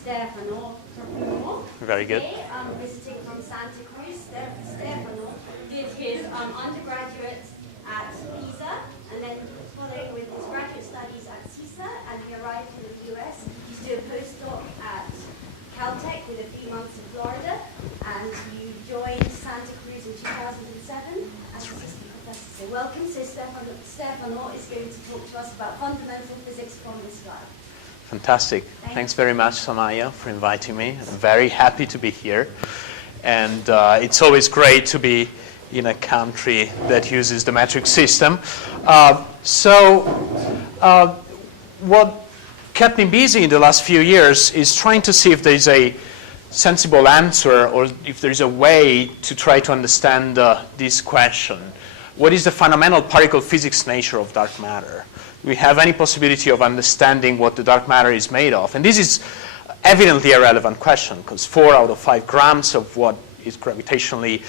Stefano, Profumo. Very good. Today, visiting from Santa Cruz. Stefano did his undergraduate at Pisa, and then following with his graduate studies at CITA, and he arrived in the US to do a postdoc at Caltech with a few months in Florida, and you joined Santa Cruz in 2007 as assistant professor. So welcome, so Stefano is going to talk to us about fundamental physics from the sky. Fantastic. Thanks very much, Samaya, for inviting me. I'm very happy to be here. And it's always great to be in a country that uses the metric system. What kept me busy in the last few years is trying to see if there's a sensible answer or if there's a way to try to understand this question. What is the fundamental particle physics nature of dark matter? Do we have any possibility of understanding what the dark matter is made of? And this is evidently a relevant question, because 4 out of 5 grams of what is gravitationally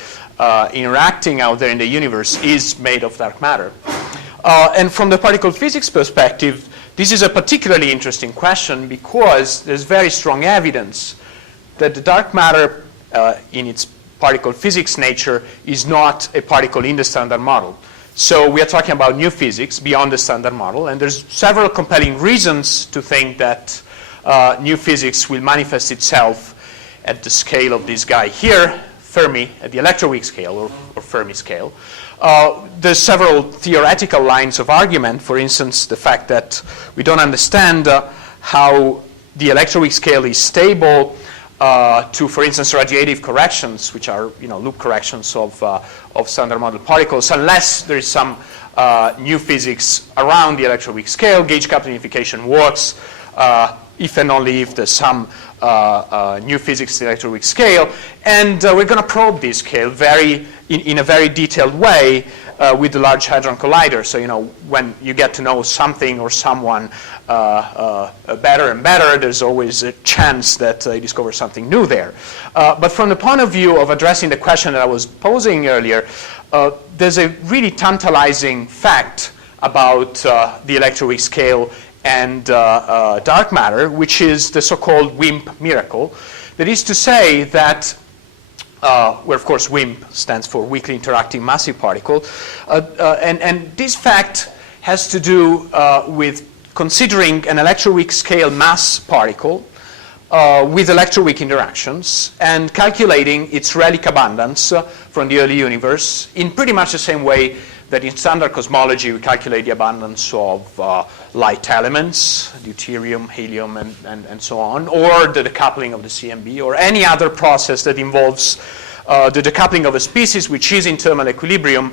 interacting out there in the universe is made of dark matter. And from the particle physics perspective, this is a particularly interesting question because there's very strong evidence that the dark matter in its particle physics nature is not a particle in the standard model. So we are talking about new physics beyond the standard model, and there's several compelling reasons to think that new physics will manifest itself at the scale of this guy here, Fermi, at the electroweak scale, or Fermi scale. There's several theoretical lines of argument. For instance, the fact that we don't understand how the electroweak scale is stable to, for instance, radiative corrections, which are loop corrections of standard model particles, unless there is some new physics around the electroweak scale. Gauge coupling unification works if and only if there's some new physics in the electroweak scale. And we're going to probe this scale in a very detailed way with the Large Hadron Collider. So when you get to know something or someone better and better, there's always a chance that you discover something new there. But from the point of view of addressing the question that I was posing earlier, there's a really tantalizing fact about the electroweak scale and dark matter, which is the so-called WIMP miracle. That is to say that, where of course WIMP stands for weakly interacting massive particle, and this fact has to do with considering an electroweak scale mass particle with electroweak interactions and calculating its relic abundance from the early universe in pretty much the same way that in standard cosmology we calculate the abundance of light elements, deuterium, helium, and so on, or the decoupling of the CMB, or any other process that involves the decoupling of a species which is in thermal equilibrium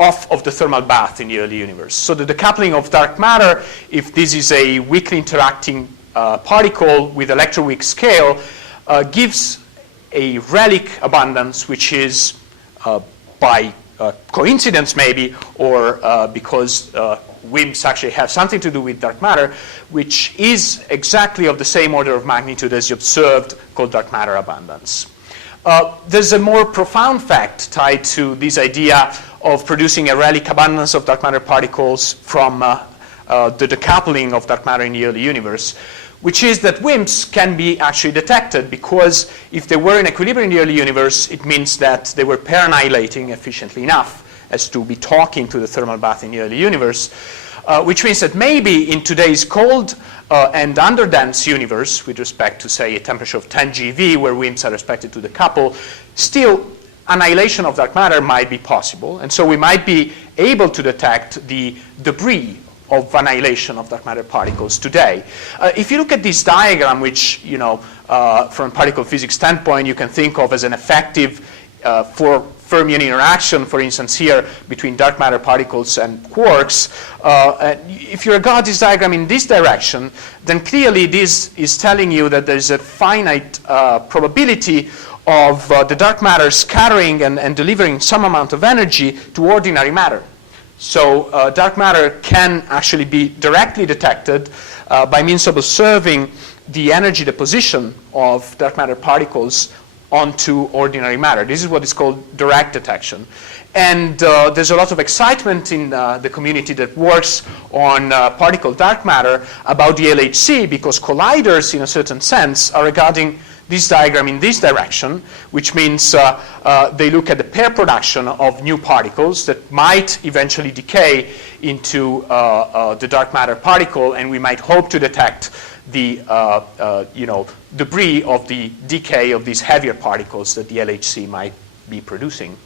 off of the thermal bath in the early universe. So the decoupling of dark matter, if this is a weakly interacting particle with electroweak scale, gives a relic abundance which is by coincidence maybe, or because WIMPs actually have something to do with dark matter, which is exactly of the same order of magnitude as you observed, called dark matter abundance. There's a more profound fact tied to this idea of producing a relic abundance of dark matter particles from the decoupling of dark matter in the early universe, which is that WIMPs can be actually detected, because if they were in equilibrium in the early universe, it means that they were pair-annihilating efficiently enough as to be talking to the thermal bath in the early universe, which means that maybe in today's cold and underdense universe, with respect to, say, a temperature of 10 GeV, where WIMPs are expected to decouple, still annihilation of dark matter might be possible. And so we might be able to detect the debris of annihilation of dark matter particles today. If you look at this diagram, which, from a particle physics standpoint, you can think of as an effective for fermion interaction, for instance, here between dark matter particles and quarks, if you regard this diagram in this direction, then clearly this is telling you that there's a finite probability of the dark matter scattering and delivering some amount of energy to ordinary matter. So dark matter can actually be directly detected by means of observing the energy deposition of dark matter particles onto ordinary matter. This is what is called direct detection. And there's a lot of excitement in the community that works on particle dark matter about the LHC, because colliders, in a certain sense, are regarding this diagram in this direction, which means they look at the pair production of new particles that might eventually decay into the dark matter particle, and we might hope to detect the debris of the decay of these heavier particles that the LHC might be producing.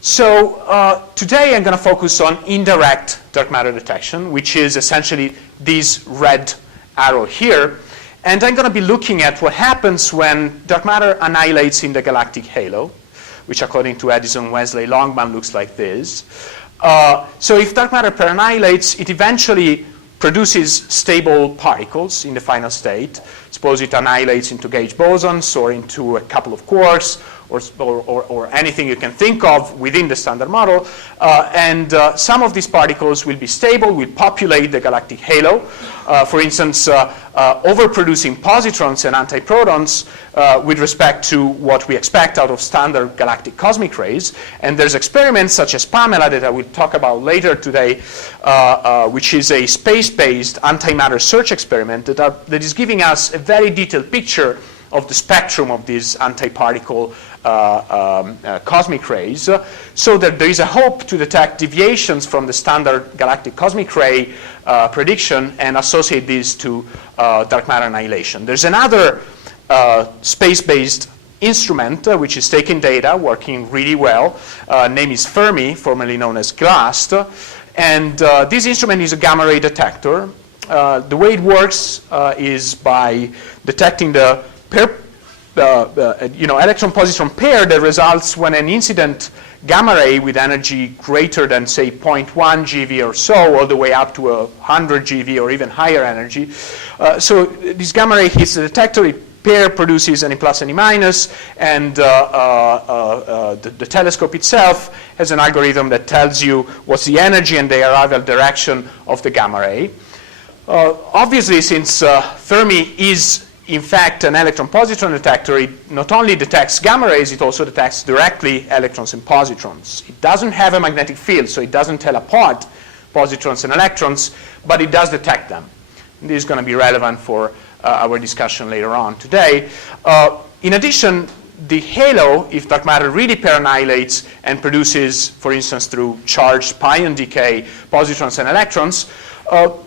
So today I'm going to focus on indirect dark matter detection, which is essentially this red arrow here. And I'm going to be looking at what happens when dark matter annihilates in the galactic halo, which according to Edison, Wesley, Longman looks like this. So if dark matter annihilates, it eventually produces stable particles in the final state. Suppose it annihilates into gauge bosons or into a couple of quarks, or anything you can think of within the standard model. And some of these particles will be stable, will populate the galactic halo. For instance, overproducing positrons and antiprotons with respect to what we expect out of standard galactic cosmic rays. And there's experiments such as Pamela that I will talk about later today, which is a space-based antimatter search experiment that is giving us a very detailed picture of the spectrum of these antiparticle cosmic rays, so that there is a hope to detect deviations from the standard galactic cosmic ray prediction and associate these to dark matter annihilation. There's another space-based instrument which is taking data, working really well. Name is Fermi, formerly known as GLAST. And this instrument is a gamma ray detector. The way it works is by detecting the pair, electron-positron pair that results when an incident gamma ray with energy greater than, say, 0.1 GeV or so, all the way up to 100 GeV or even higher energy. So this gamma ray hits the detector, it pair produces any plus, any minus, and the telescope itself has an algorithm that tells you what's the energy and the arrival direction of the gamma ray. Obviously, since Fermi is in fact an electron-positron detector, it not only detects gamma rays, it also detects directly electrons and positrons. It doesn't have a magnetic field, so it doesn't tell apart positrons and electrons, but it does detect them. And this is going to be relevant for our discussion later on today. In addition, the halo, if dark matter really pair annihilates and produces, for instance, through charged pion decay, positrons and electrons,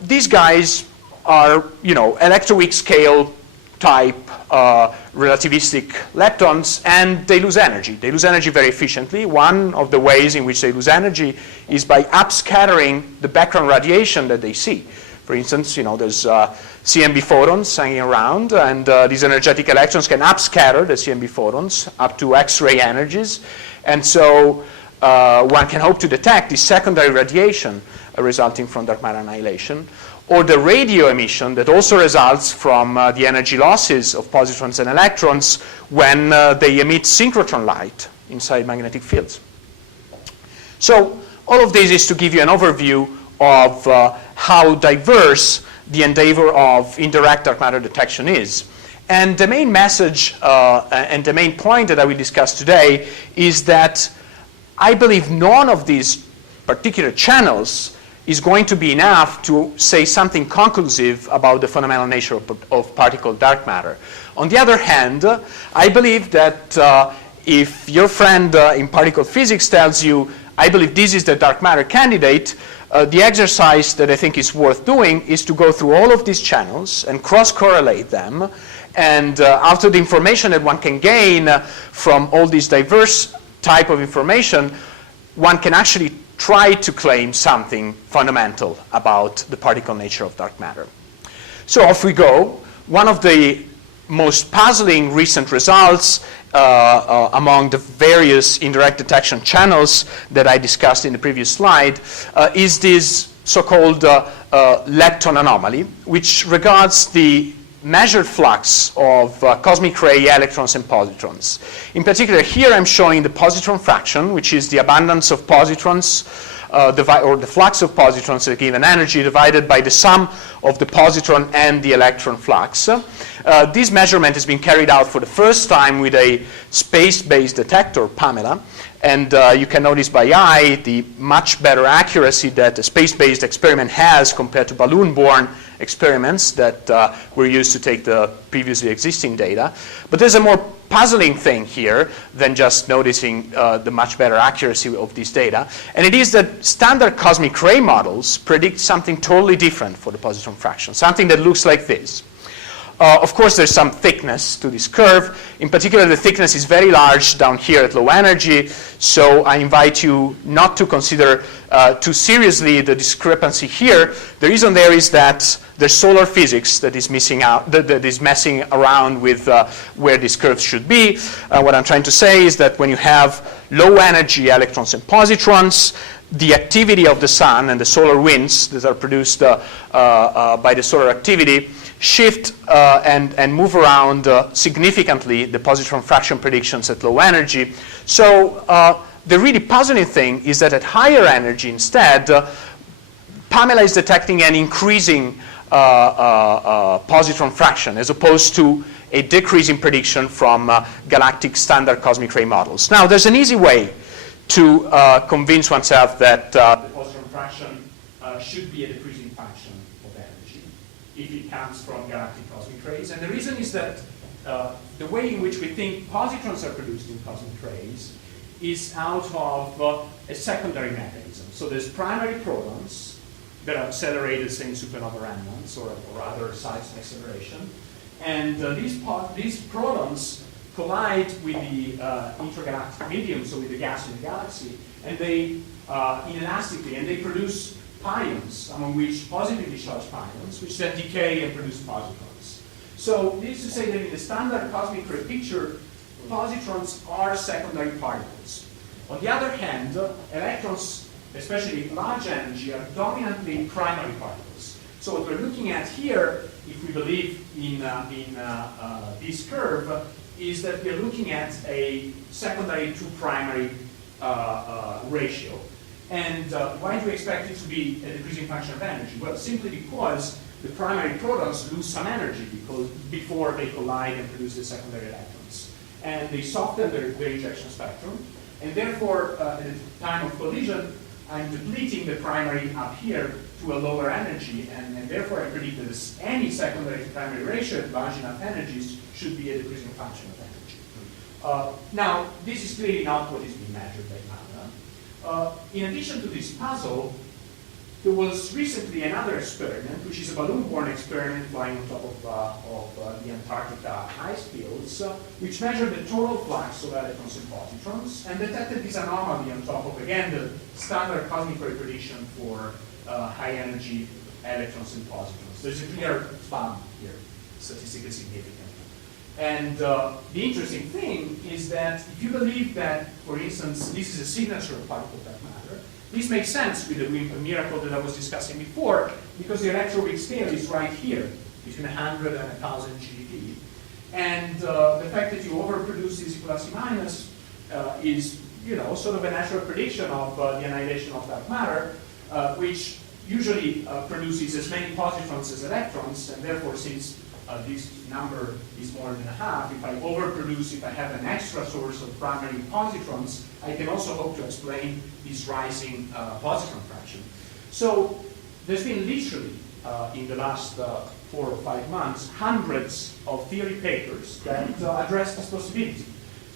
these guys are, electroweak scale type relativistic leptons, and they lose energy. They lose energy very efficiently. One of the ways in which they lose energy is by upscattering the background radiation that they see. For instance, there's CMB photons hanging around, and these energetic electrons can upscatter the CMB photons up to X-ray energies. And so one can hope to detect the secondary radiation resulting from dark matter annihilation, or the radio emission that also results from the energy losses of positrons and electrons when they emit synchrotron light inside magnetic fields. So all of this is to give you an overview of how diverse the endeavor of indirect dark matter detection is. And the main message and the main point that I will discuss today is that I believe none of these particular channels is going to be enough to say something conclusive about the fundamental nature of particle dark matter. On the other hand, I believe that if your friend in particle physics tells you, I believe this is the dark matter candidate, the exercise that I think is worth doing is to go through all of these channels and cross-correlate them. And out of the information that one can gain from all these diverse type of information, one can actually try to claim something fundamental about the particle nature of dark matter. So off we go. One of the most puzzling recent results among the various indirect detection channels that I discussed in the previous slide is this so-called lepton anomaly, which regards the measured flux of cosmic ray electrons and positrons. In particular, here I'm showing the positron fraction, which is the abundance of positrons, or the flux of positrons at a given energy divided by the sum of the positron and the electron flux. This measurement has been carried out for the first time with a space-based detector, Pamela, And you can notice by eye the much better accuracy that a space-based experiment has compared to balloon-borne experiments that were used to take the previously existing data. But there's a more puzzling thing here than just noticing the much better accuracy of these data. And it is that standard cosmic ray models predict something totally different for the positron fraction, something that looks like this. Of course, there's some thickness to this curve. In particular, the thickness is very large down here at low energy. So I invite you not to consider too seriously the discrepancy here. The reason there is that there's solar physics that is missing out, that is messing around with where these curves should be. What I'm trying to say is that when you have low energy electrons and positrons, the activity of the sun and the solar winds that are produced by the solar activity shift and move around significantly the positron fraction predictions at low energy. So the really puzzling thing is that at higher energy instead, Pamela is detecting an increasing positron fraction as opposed to a decreasing prediction from galactic standard cosmic ray models. Now, there's an easy way to convince oneself that the positron fraction should be a decreasing function of energy if it comes from galactic cosmic rays. And the reason is that the way in which we think positrons are produced in cosmic rays is out of a secondary mechanism. So there's primary protons that are accelerated, say, in supernova remnants or other sites of acceleration. And these protons collide with the intergalactic medium, so with the gas in the galaxy, and they inelastically, and they produce pions, among which positively charged pions, which then decay and produce positrons. So this is to say that in the standard cosmic ray picture, positrons are secondary particles. On the other hand, electrons, especially large energy, are dominantly primary particles. So what we're looking at here, if we believe in this curve, is that we're looking at a secondary to primary ratio. And why do we expect it to be a decreasing function of energy? Well, simply because the primary protons lose some energy before they collide and produce the secondary electrons. And they soften their ejection spectrum. And therefore, at the time of collision, I'm depleting the primary up here to a lower energy. And therefore, I predict that any secondary to primary ratio at large enough energies should be a decreasing function of energy. Now, this is clearly not what is being measured right now. In addition to this puzzle, there was recently another experiment, which is a balloon-borne experiment flying on top of the Antarctica ice fields, which measured the total flux of electrons and positrons, and detected this anomaly on top of, again, the standard cosmic ray prediction for high-energy electrons and positrons. There's a clear bump here, statistically significant. And the interesting thing is that if you believe that, for instance, this is a signature of particle dark matter, this makes sense with the WIMP Miracle that I was discussing before, because the electroweak scale is right here, between 100 and 1,000 GeV. And the fact that you overproduce this plus minus is, sort of a natural prediction of the annihilation of dark matter, which usually produces as many positrons as electrons, and therefore, since this number is more than half, if I overproduce, if I have an extra source of primary positrons, I can also hope to explain this rising positron fraction. So there's been literally, in the last 4 or 5 months, hundreds of theory papers that address this possibility,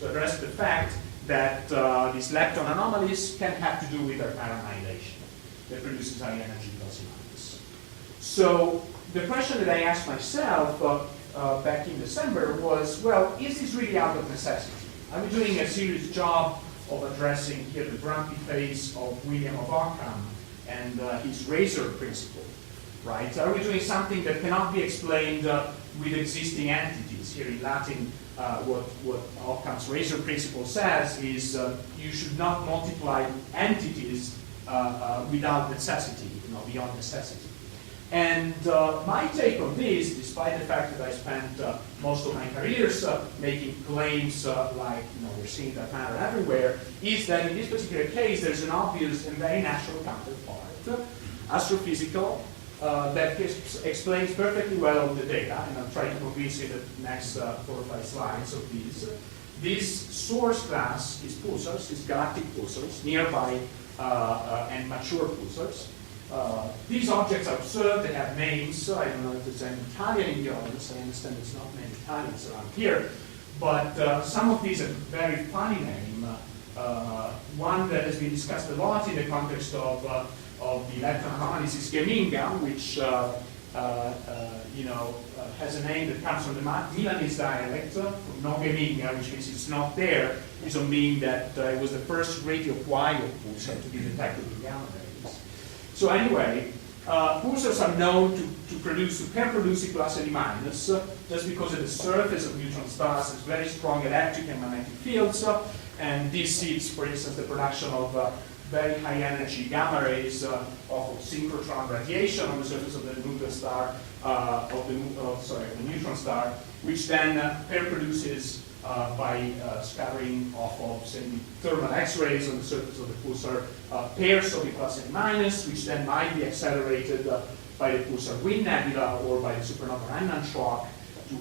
to address the fact that these lepton anomalies can have to do with their annihilation that produces high energy plus minus. So the question that I asked myself back in December was, well, is this really out of necessity? Are we doing a serious job of addressing here the grumpy face of William of Ockham and his razor principle, right? Are we doing something that cannot be explained with existing entities? Here in Latin, what Occam's razor principle says is you should not multiply entities without necessity, beyond necessity. And my take on this, despite the fact that I spent most of my careers making claims like, we're seeing that matter everywhere, is that in this particular case, there's an obvious and very natural counterpart, astrophysical, that explains perfectly well the data, and I'll try to convince you in the next 4 or 5 slides of these, this source class is pulsars, is galactic pulsars, nearby and mature pulsars. These objects are observed, they have names, so I don't know if there's any Italian in the audience. I understand there's not many Italians around here, but some of these have a very funny name. One that has been discussed a lot in the context of the electron analysis is Geminga, which has a name that comes from the Milanese dialect, from no Geminga, which means it's not there. It doesn't mean that it was the first radio quiet pulsar to be detected in gamma rays. So anyway, pulsars are known to can produce E plus and E minus, just because of the surface of neutron stars has very strong electric and magnetic fields, and this is, for instance, the production of very high energy gamma rays of synchrotron radiation on the surface of the neutron star, the neutron star, which then pair produces by scattering off of, say, thermal X-rays on the surface of the pulsar, pairs of E plus and E minus, which then might be accelerated by the pulsar WIMP nebula or by the supernova Riemann shock to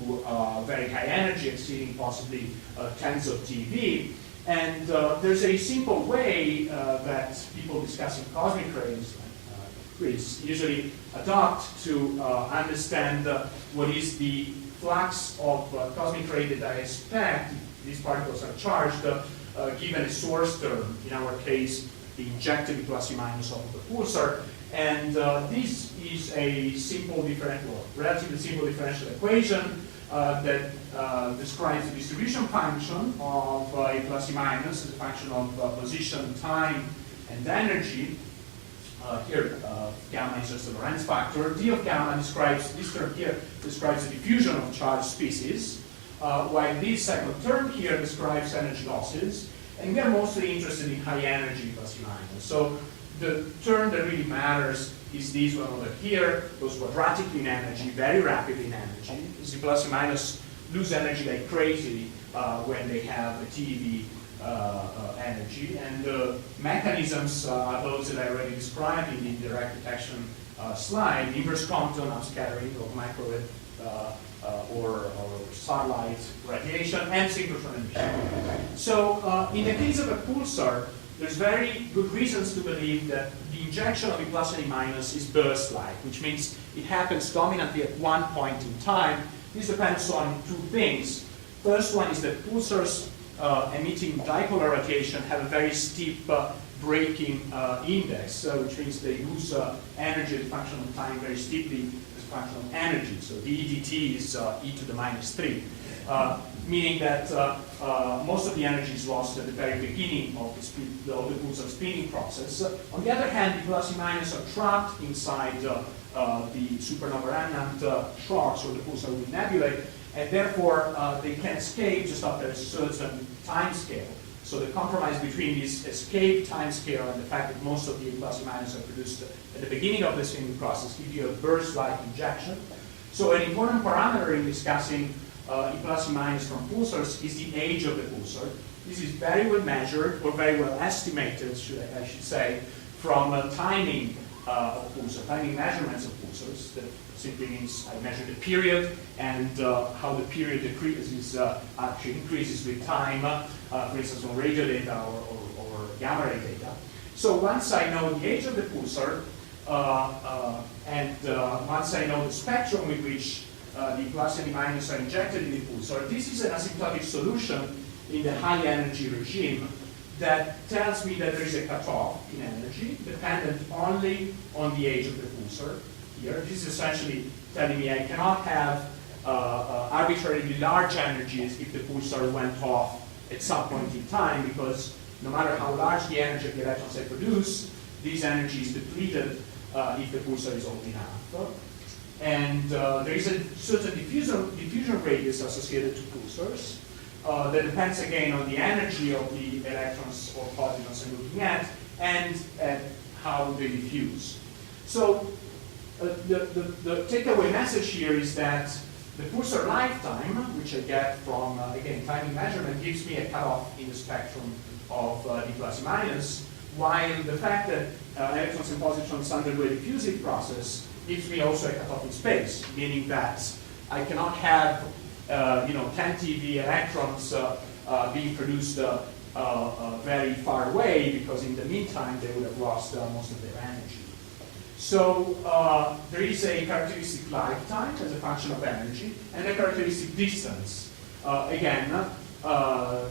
very high energy, exceeding possibly tens of TeV. And there's a simple way that people discussing cosmic rays usually adopt to understand what is the flux of cosmic ray that I expect if these particles are charged, given a source term, in our case, the injected E plus E minus of the pulsar. And this is a simple relatively simple differential equation that describes the distribution function of E plus E minus as a function of position, time, and energy. Here, gamma is just a Lorentz factor. D of gamma describes, this term here describes the diffusion of charged species, while this second term here describes energy losses. And we are mostly interested in high energy plus E minus. So the term that really matters is this one over here, goes quadratically in energy, very rapidly in energy. E plus E minus lose energy like crazy when they have a TeV energy, and the mechanisms are those that I already described in the direct detection slide: inverse Compton upscattering of microwave or satellite radiation, and synchrotron emission. So in the case of a pulsar, there's very good reasons to believe that the injection of E plus and E minus is burst-like, which means it happens dominantly at one point in time. This depends on two things. First one is that pulsars emitting dipolar radiation have a very steep breaking index, which means they lose energy as a function of time very steeply as a function of energy. So the EDT is e to the minus 3, meaning that most of the energy is lost at the very beginning of the pulsar spinning process. On the other hand, the plus E minus are trapped inside the supernova remnant shocks or the pulsar WIMP nebulae, and therefore they can escape just after a certain time scale. So the compromise between this escape time scale and the fact that most of the E plus E minus are produced at the beginning of the spinning process gives you a burst-like injection. So an important parameter in discussing E plus E minus from pulsars is the age of the pulsar. This is very well measured, or very well estimated, I should say, from timing of pulsar, timing measurements of pulsars. That simply means I measure the period and how the period decreases, actually increases with time, for instance, on radio data or gamma ray data. So once I know the age of the pulsar, and once I know the spectrum with which the plus and the minus are injected in the pulsar, this is an asymptotic solution in the high energy regime that tells me that there is a cutoff in energy dependent only on the age of the pulsar. Here, this is essentially telling me I cannot have arbitrarily large energies if the pulsar went off at some point in time, because no matter how large the energy of the electrons I produce, this energy is depleted if the pulsar is old enough. And there is a certain diffusion radius associated to pulsars that depends again on the energy of the electrons or positons I'm looking at and at how they diffuse. So the takeaway message here is that the pulsar lifetime, which I get from, again, timing measurement, gives me a cutoff in the spectrum of D plus minus, while the fact that electrons and positrons undergo a diffusive process gives me also a cutoff in space, meaning that I cannot have 10 TeV electrons being produced very far away, because in the meantime they would have lost most of their energy. So there is a characteristic lifetime as a function of energy, and a characteristic distance. Again,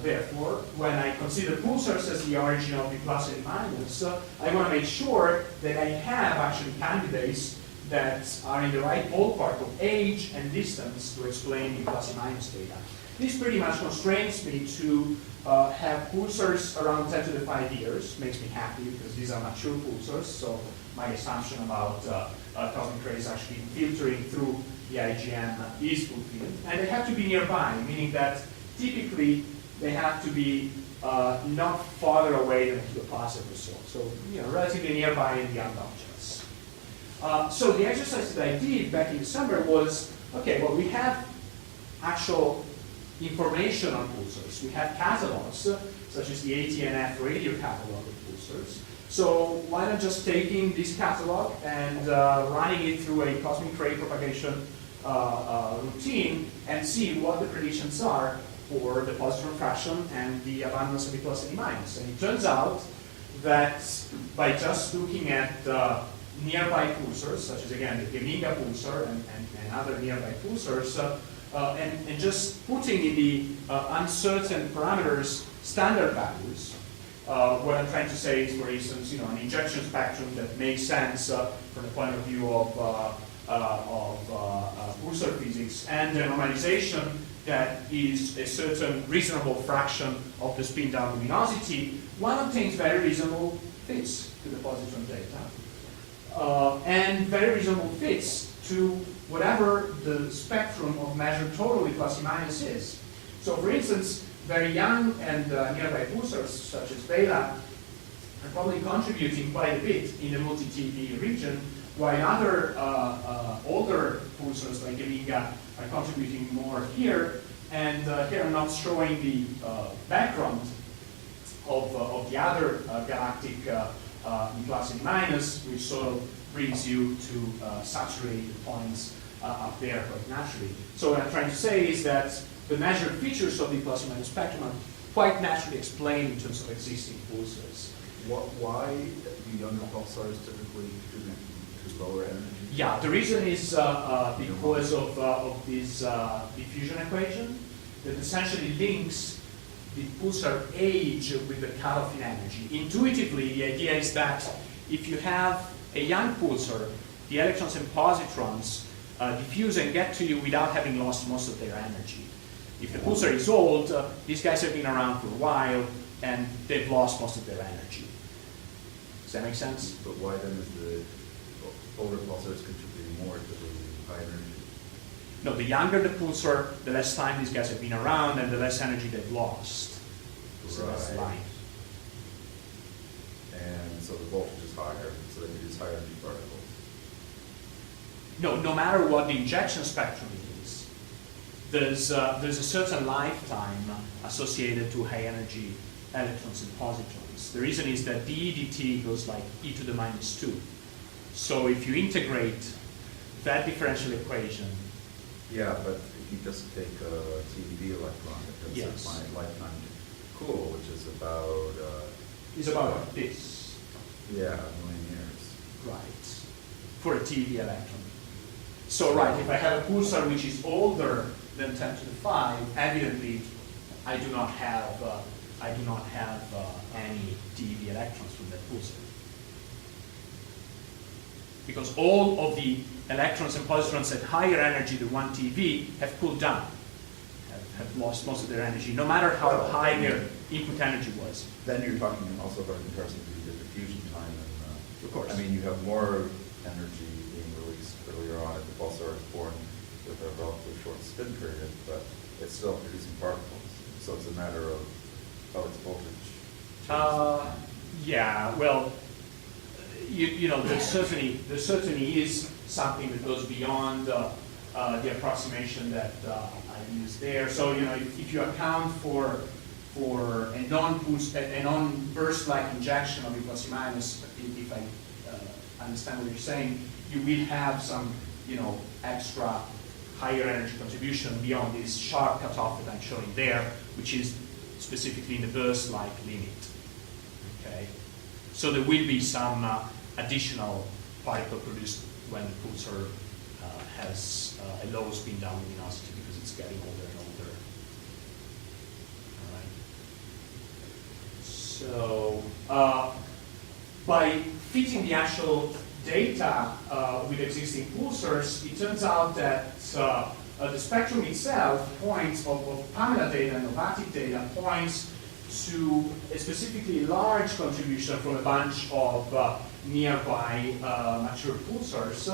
therefore, when I consider pulsars as the origin of the plus and minus, I want to make sure that I have actually candidates that are in the right ballpark of age and distance to explain the plus and minus data. This pretty much constrains me to have pulsars around 10 to the 5 years. Makes me happy because these are mature pulsars, so my assumption about cosmic rays actually filtering through the IGM is fulfilled. And they have to be nearby, meaning that typically they have to be not farther away than a kiloparsec or so. So, relatively nearby in the objects. So the exercise that I did back in December was, okay, well, we have actual information on pulsars. We have catalogs, such as the ATNF radio catalog of pulsars. So why not just taking this catalog and running it through a cosmic ray propagation routine and see what the predictions are for the positron fraction and the abundance of the plus and the minus. And it turns out that by just looking at nearby pulsars, such as, again, the Geminga pulsar and other nearby pulsars, and just putting in the uncertain parameters standard values, what I'm trying to say is, for instance, an injection spectrum that makes sense from the point of view of pulsar physics, and a normalization that is a certain reasonable fraction of the spin down luminosity, one obtains very reasonable fits to the positron data, and very reasonable fits to whatever the spectrum of measured totally plus and minus is. So, for instance, very young and nearby pulsars such as Vela are probably contributing quite a bit in the multi-TeV region, while other older pulsars like Geminga are contributing more here. And here I'm not showing the background of the other galactic plus and minus, which sort of brings you to saturated points up there quite naturally. So what I'm trying to say is that the measured features of the plus and minus spectrum are quite naturally explained in terms of existing pulsars. Why do younger pulsars typically contribute to lower energy? Yeah, the reason is because of this diffusion equation that essentially links the pulsar age with the cutoff in energy. Intuitively, the idea is that if you have a young pulsar, the electrons and positrons diffuse and get to you without having lost most of their energy. If the pulsar is old, these guys have been around for a while and they've lost most of their energy. Does that make sense? But why then is the older pulsars contributing more to the high energy? No, the younger the pulsar, the less time these guys have been around and the less energy they've lost. So that's Right. life. And so the voltage is higher, so they produce higher energy particles. No matter what the injection spectrum is, there's a certain lifetime associated to high energy electrons and positrons. The reason is that dE dt goes like e to the minus 2. So if you integrate that differential equation. Yeah, but if you just take a TeV electron that has Yes. a finite lifetime to cool, which is about Is about this. yeah, a million years. Right. For a TeV electron. So right, if I have a pulsar which is older than 10 to the 5, evidently I do not have any TeV electrons from that pulsar. Because all of the electrons and positrons at higher energy than 1 TeV have cooled down, have lost most of their energy, no matter how high their input energy was. Then you're talking also about a comparison to the diffusion time. And, Of course. I mean, you have more energy being released earlier on if the pulsar is born with a relatively short spin period, but it's still producing particles. So it's a matter of how its voltage changes. Yeah, well, there certainly is something that goes beyond the approximation that I used there. So if you account for a non-burst-like injection of the plus or minus, if I understand what you're saying, you will have some extra higher energy contribution beyond this sharp cutoff that I'm showing there, which is specifically in the burst-like limit. Okay, so there will be some additional particle produced when the pulsar has a low spin down luminosity because it's getting older and older. All right. So by fitting the actual data with existing pulsars, it turns out that the spectrum itself points of Pamela data and Novatic data points to a specifically large contribution from a bunch of nearby mature pulsars.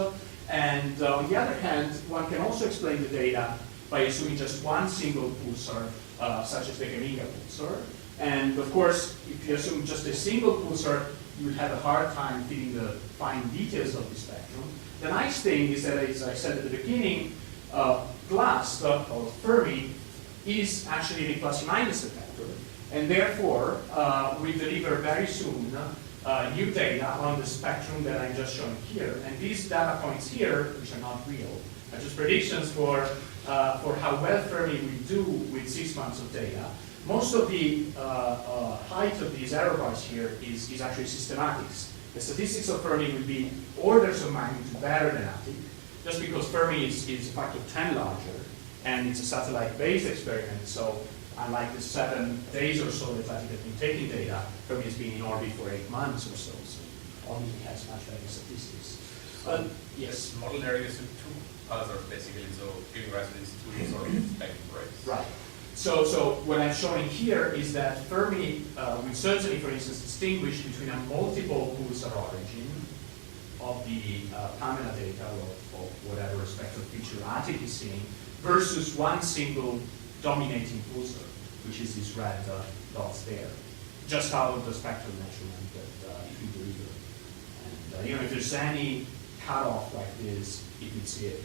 And on the other hand, one can also explain the data by assuming just one single pulsar, such as the Geminga pulsar. And of course, if you assume just a single pulsar, you would have a hard time fitting the fine details of the spectrum. The nice thing is that, as I said at the beginning, GLAST, or Fermi, is actually a plus minus detector, and therefore we deliver very soon new data on the spectrum that I'm just showing here. And these data points here, which are not real, are just predictions for how well Fermi will do with 6 months of data. Most of the height of these error bars here is actually systematics. The statistics of Fermi will be orders of magnitude better than ATIC, just because Fermi is a factor of 10 larger, and it's a satellite-based experiment, so unlike the 7 days or so that ATIC has been taking data, Fermi has been in orbit for 8 months or so obviously has much better statistics. Yes? Model areas with 2 pulsars basically, so giving rise to these 2 sort of spectrum breaks. Right. So what I'm showing here is that Fermi will certainly, for instance, distinguish between a multiple pulsar origin of the Pamela data or whatever spectral feature ATIC is seeing versus one single dominating pulsar, which is these red dots there, just out of the spectral measurement that it will deliver. And if there's any cutoff like this, you can see it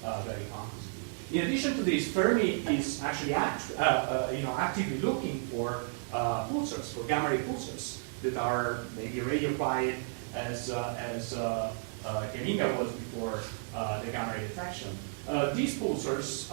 very conclusively. In addition to this, Fermi is actually actively looking for pulsars, for gamma ray pulsars that are maybe radio quiet as Geminga was before the gamma ray detection. These pulsars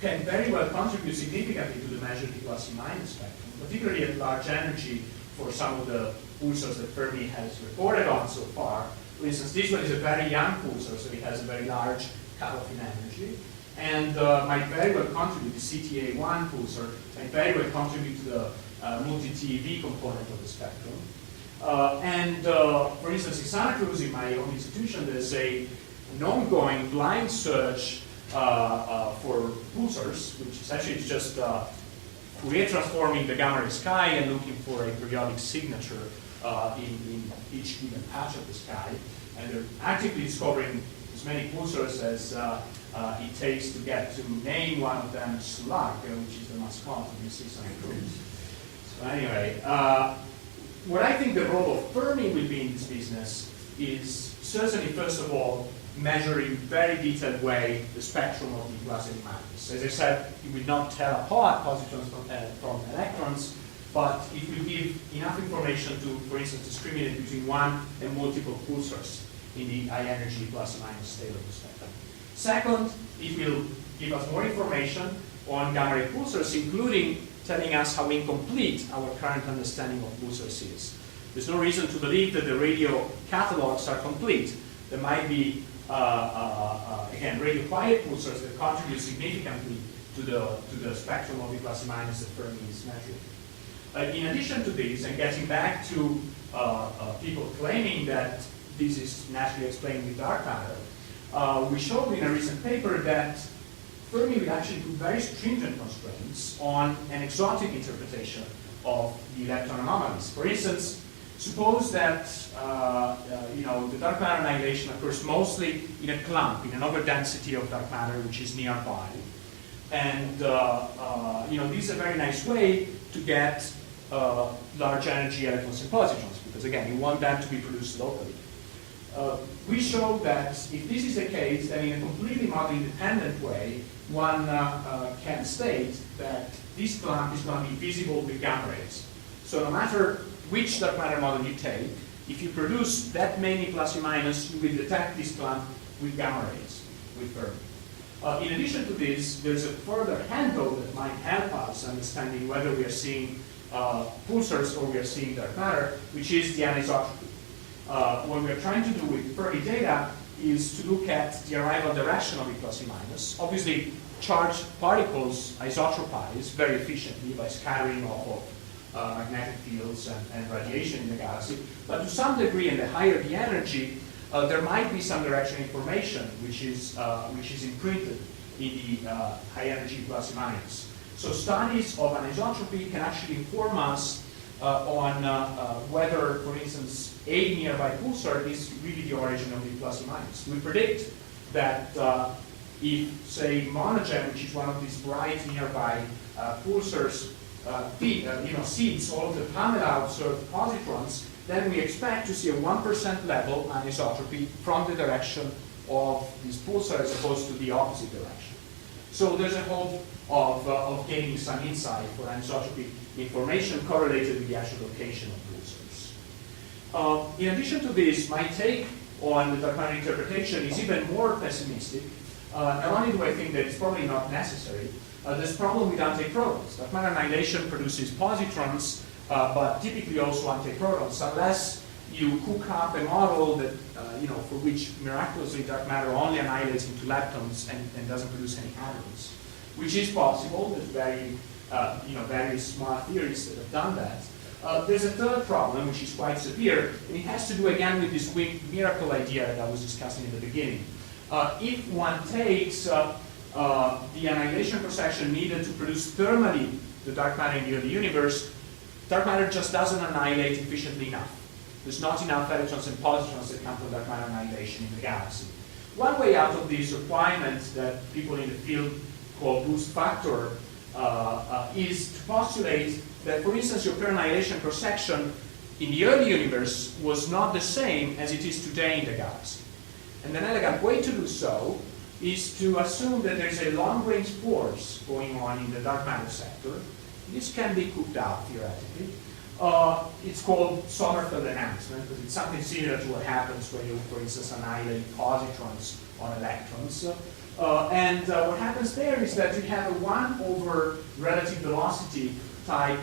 can very well contribute significantly to the measured plus and minus spectrum, particularly at large energy for some of the pulsars that Fermi has reported on so far. For instance, this one is a very young pulsar, so it has a very large cutoff in energy, and might very well contribute, the CTA1 pulsar, might very well contribute to the multi-TeV component of the spectrum. For instance, in Santa Cruz, in my own institution, there's an ongoing blind search for pulsars, which essentially is just Fourier transforming the gamma ray sky and looking for a periodic signature in each given patch of the sky. And they're actively discovering as many pulsars as it takes to get to name one of them Slug, which is the mascot of the Santa Cruz. So anyway, what I think the role of Fermi will be in this business is certainly, first of all, measuring in very detailed way the spectrum of the glassy matters. As I said, it will not tell apart positons from electrons, but it will give enough information to, for instance, discriminate between one and multiple pulsars in the high energy plus or minus state of the spectrum. Second, it will give us more information on gamma ray pulsars, including telling us how incomplete our current understanding of pulsars is. There's no reason to believe that the radio catalogs are complete. There might be, again, radio quiet pulsars that contribute significantly to the spectrum of the plus or minus that Fermi is measuring. In addition to this, and getting back to people claiming that this is naturally explained with dark matter, we showed in a recent paper that Fermi will actually put very stringent constraints on an exotic interpretation of the electron anomalies. For instance, suppose that the dark matter annihilation occurs mostly in a clump, in an overdensity of dark matter which is nearby. And this is a very nice way to get large energy electrons and positrons, because again, you want them to be produced locally. We show that if this is the case, then in a completely model-independent way, one can state that this clump is going to be visible with gamma rays. So no matter which dark matter model you take, if you produce that many plus or minus, you will detect this clump with gamma rays, with Fermi. In addition to this, there's a further handle that might help us understanding whether we are seeing pulsars or we are seeing dark matter, which is the anisotropy. What we're trying to do with Fermi data is to look at the arrival direction of the plus and minus. Obviously, charged particles isotropize very efficiently by scattering off of magnetic fields and radiation in the galaxy. But to some degree, and the higher the energy, there might be some direction information which is imprinted in the high energy plus and minus. So studies of anisotropy can actually inform us on whether, for instance, a nearby pulsar is really the origin of the plus and minus. We predict that if, say, monogen, which is one of these bright nearby pulsars, seeds all of the Pamela observed positrons, then we expect to see a 1% level anisotropy from the direction of this pulsar as opposed to the opposite direction. So there's a hope of gaining some insight for anisotropy information correlated with the actual location of pulsars. In addition to this, my take on the dark matter interpretation is even more pessimistic. Not only do I think that it's probably not necessary, there's a problem with antiprotons. Dark matter annihilation produces positrons, but typically also antiprotons, unless you cook up a model that, for which miraculously dark matter only annihilates into leptons and doesn't produce any atoms, which is possible. There's very smart theories that have done that. There's a third problem, which is quite severe, and it has to do again with this WIMP Miracle idea that I was discussing in the beginning. If one takes the annihilation cross-section needed to produce thermally the dark matter in the early universe, dark matter just doesn't annihilate efficiently enough. There's not enough electrons and positrons that come from dark matter annihilation in the galaxy. One way out of this requirement that people in the field call boost factor is to postulate that, for instance, your per-annihilation cross-section in the early universe was not the same as it is today in the galaxy. And an elegant way to do so is to assume that there's a long-range force going on in the dark matter sector. This can be cooked out theoretically. It's called Sommerfeld enhancement, because it's something similar to what happens when you, for instance, annihilate positrons on electrons. What happens there is that you have a 1 over relative velocity type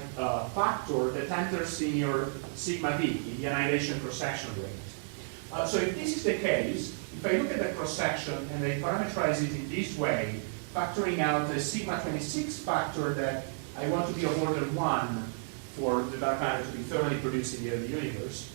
factor that enters in your sigma v, in the annihilation cross-section rate. So if this is the case, if I look at the cross-section and I parameterize it in this way, factoring out the sigma 26 factor that I want to be of order 1 for the dark matter to be thermally produced in the early universe,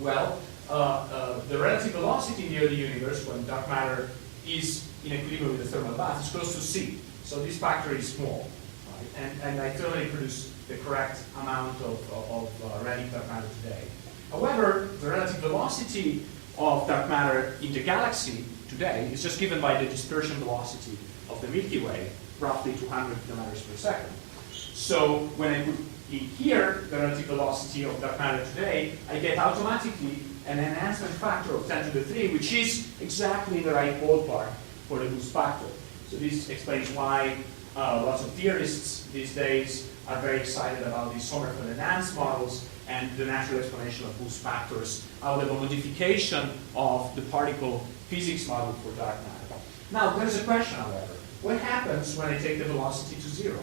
well, the relative velocity in the early universe when dark matter is in equilibrium with the thermal bath is close to c. So this factor is small, right? And I thermally produce the correct amount of radiant dark matter today. However, the relative velocity of dark matter in the galaxy today is just given by the dispersion velocity of the Milky Way, roughly 200 kilometers per second. So when I put in here the relative velocity of dark matter today, I get automatically an enhancement factor of 10 to the 3, which is exactly in the right ballpark for the boost factor. So this explains why lots of theorists these days are very excited about these Sommerfeld enhanced models and the natural explanation of boost factors out of a modification of the particle physics model for dark matter. Now, there's a question, however. What happens when I take the velocity to 0?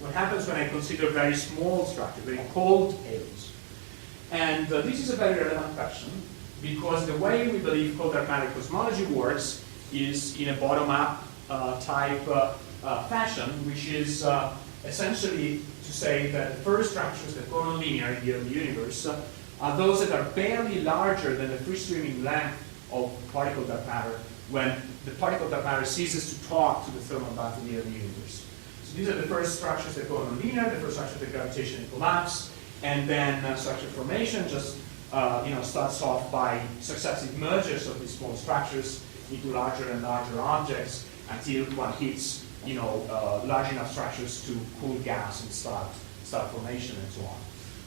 What happens when I consider very small structure, very cold halos? And this is a very relevant question, because the way we believe cold dark matter cosmology works is in a bottom-up type fashion, which is essentially to say that the first structures that go nonlinear in the early universe are those that are barely larger than the free-streaming length of particle dark matter when the particle dark matter ceases to talk to the thermal bath in the early universe. So these are the first structures that go nonlinear, the first structure that gravitation collapse, and then structure formation just starts off by successive mergers of these small structures into larger and larger objects until one hits large enough structures to cool gas and start formation and so on.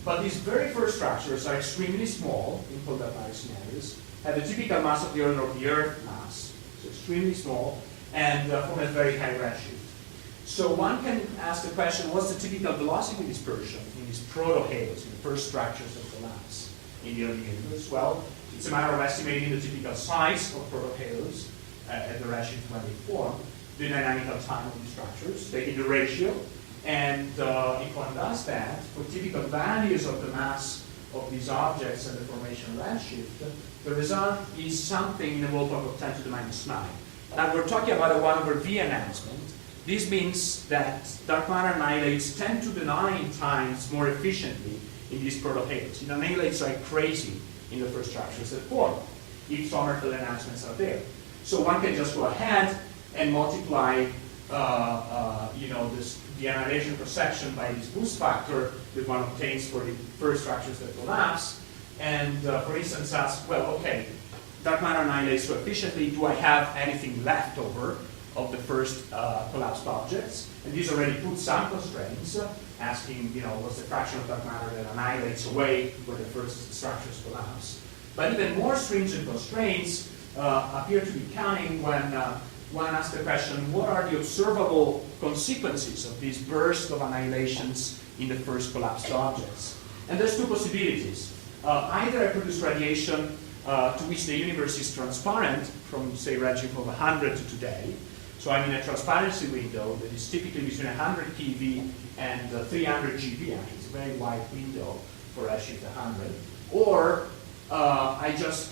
But these very first structures are extremely small in cold dark matter scenarios, have a typical mass of the order of the Earth mass, so extremely small, and form a very high redshift. So one can ask the question, what's the typical velocity dispersion in these proto-halos, in the first structures that collapse in the early universe? Well, it's a matter of estimating the typical size of proto-halos at the redshift redshift when they form, the dynamical time of the structures, taking the ratio. And if one does that, for typical values of the mass of these objects and the formation redshift, the result is something in the ballpark of 10 to the minus 9. Now we're talking about a 1 over V enhancement. This means that dark matter annihilates 10 to the 9 times more efficiently in these protohalos. It annihilates like crazy in the first structures that form, if Sommerfeld enhancements are there. So one can just go ahead and multiply the annihilation cross-section by this boost factor that one obtains for the first structures that collapse, and for instance ask, well, okay, dark matter annihilates so efficiently, do I have anything left over of the first collapsed objects? And these already put some constraints, asking, what's the fraction of dark matter that annihilates away where the first structures collapse. But even more stringent constraints appear to be counting when one asks the question, what are the observable consequences of these bursts of annihilations in the first collapsed objects? And there's two possibilities. Either I produce radiation to which the universe is transparent from, say, redshift of 100 to today. So I'm in a transparency window that is typically between 100 keV and 300 GeV. Actually, it's a very wide window for redshift 100. Or I just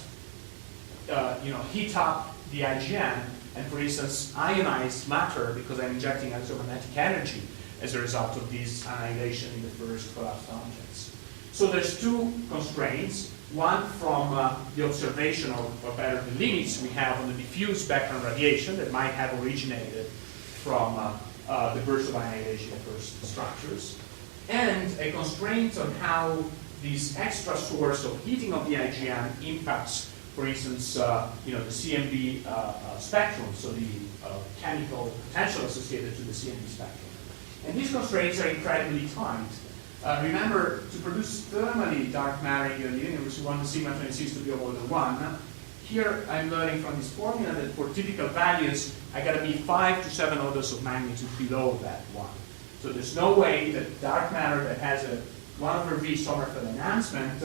heat up the IGN and, for instance, ionize matter because I'm injecting electromagnetic energy as a result of this annihilation in the first collapsed objects. So there's two constraints. One from the observation, or better, the limits we have on the diffuse background radiation that might have originated from the burst of annihilation of first structures, and a constraint on how this extra source of heating of the IGN impacts, for instance, the CMB spectrum, so the chemical potential associated to the CMB spectrum. And these constraints are incredibly tight. Remember, to produce thermally dark matter in the universe, we want the sigma 26 to be over the 1. Here, I'm learning from this formula that for typical values, I got to be 5 to 7 orders of magnitude below that 1. So there's no way that dark matter that has a 1 over V Sommerfeld enhancement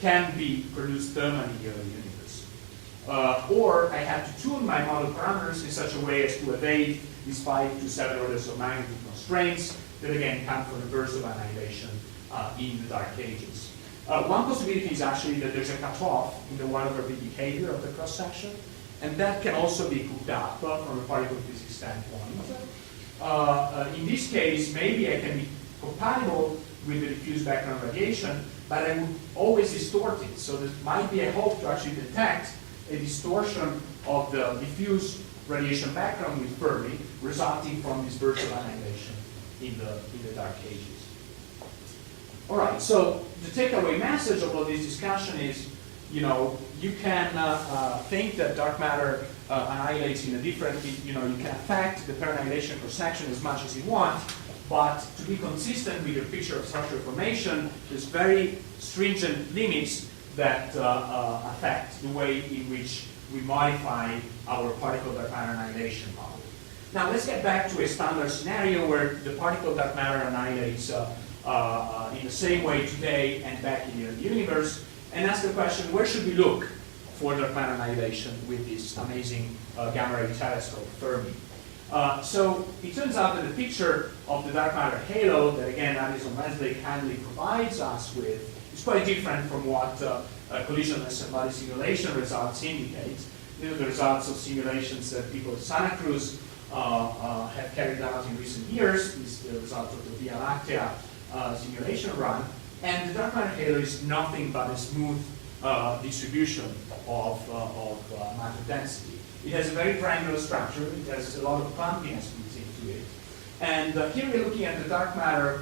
can be produced thermally here in the universe. Or I have to tune my model parameters in such a way as to evade these 5 to 7 orders of magnitude constraints that again come from the burst of annihilation in the dark ages. One possibility is actually that there's a cutoff in the 1 over V behavior of the cross-section, and that can also be cooked up from a particle physics standpoint. In this case, maybe I can be compatible with the diffuse background radiation, but I would always distort it. So there might be a hope to actually detect a distortion of the diffuse radiation background with Fermi resulting from this burst of annihilation in the dark ages. All right, so the takeaway message of all this discussion is, you can think that dark matter annihilates in a different, you can affect the per-annihilation cross-section as much as you want, but to be consistent with your picture of structural formation, there's very stringent limits that affect the way in which we modify our particle dark matter annihilation model. Now let's get back to a standard scenario where the particle dark matter annihilates in the same way today and back in the universe, and ask the question, where should we look for dark matter annihilation with this amazing gamma-ray telescope, Fermi? So it turns out that the picture of the dark matter halo that, again, Alison Wesley kindly provides us with is quite different from what collisionless and body simulation results indicate. The results of simulations that people at Santa Cruz have carried out in recent years. This is the result of the Via Lactea simulation run. And the dark matter halo is nothing but a smooth distribution of matter density. It has a very granular structure. It has a lot of clumpiness built into it. And here we're looking at the dark matter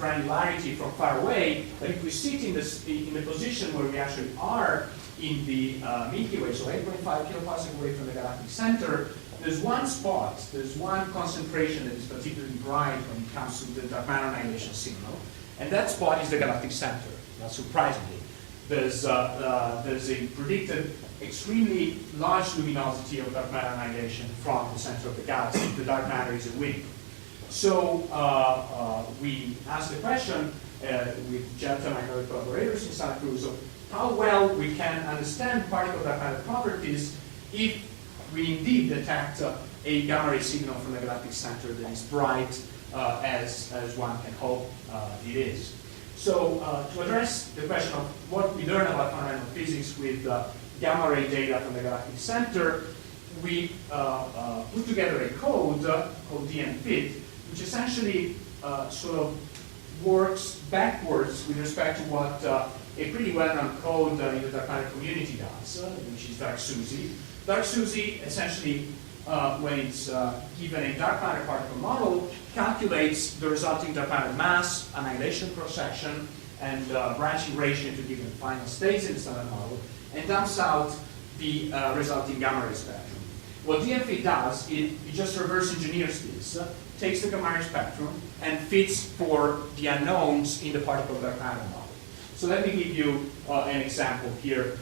granularity from far away. But if we sit in the position where we actually are in the Milky Way, so 8.5 kiloparsec away from the galactic center, there's one spot, there's one concentration that is particularly bright when it comes to the dark matter annihilation signal, and that spot is the galactic center. Not surprisingly, there's a predicted extremely large luminosity of dark matter annihilation from the center of the galaxy. The dark matter is a WIMP. So we asked the question with Jetta and other collaborators in Santa Cruz of how well we can understand particle dark matter properties if we indeed detect a gamma ray signal from the galactic center that is bright as one can hope it is. So to address the question of what we learn about fundamental physics with gamma ray data from the galactic center, we put together a code called DMFIT, which essentially sort of works backwards with respect to what a pretty well-known code in the dark matter community does, which is Dark SUSY. Dark SUSY essentially, when it's given a dark matter particle model, calculates the resulting dark matter mass, annihilation cross-section, and branching ratio to given final states in the standard model, and dumps out the resulting gamma ray spectrum. What DMFIT does, it just reverse engineers this, takes the gamma ray spectrum, and fits for the unknowns in the particle dark matter model. So let me give you an example here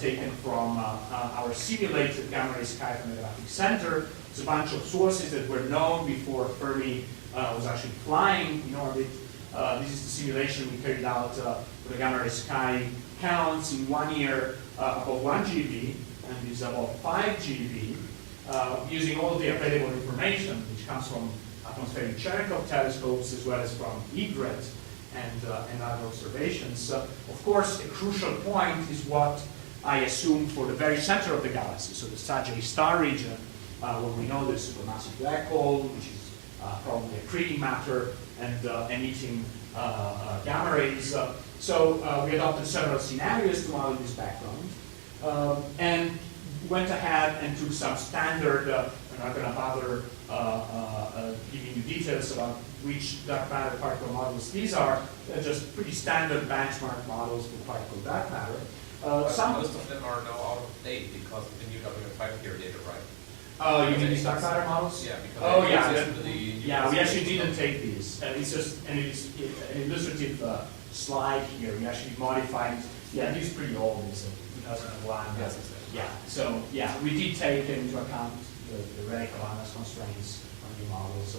taken from our simulated gamma ray sky from the galactic center. It's a bunch of sources that were known before Fermi was actually flying in orbit. This is the simulation we carried out for the gamma ray sky counts in 1 year above 1 GeV, and is above 5 GeV, using all the available information, which comes from atmospheric Cherenkov telescopes as well as from egret and other observations. Of course, a crucial point is what I assume for the very center of the galaxy, so the Sagittarius star region, where we know there's a supermassive black hole, which is probably accreting matter and emitting gamma rays. So we adopted several scenarios to model this background, and went ahead and took some standard, I'm not going to bother giving you details about which dark matter particle models these are. They're just pretty standard benchmark models for particle dark matter. Most of them are now out of date because of the new W5 period data, right? Oh, you mean these dark matter models? Yeah, because oh yeah, yeah, we actually didn't take these. It's just an illustrative slide here. We actually modified. Yeah, these are pretty old. It's 2001. Yes, exactly. Yeah. So yeah, we did take into account the radical mass constraints on the model. So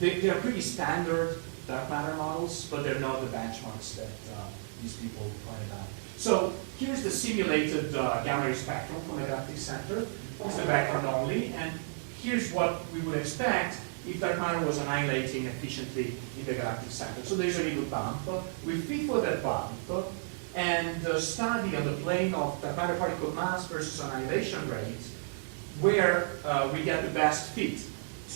they're pretty standard dark matter models, but they're not the benchmarks that these people pointed out. So here's the simulated gamma ray spectrum from the galactic center. It's the background only, and here's what we would expect if dark matter was annihilating efficiently in the galactic center. So there's a little bump. We fit for that bump and study on the plane of dark matter particle mass versus annihilation rate where we get the best fit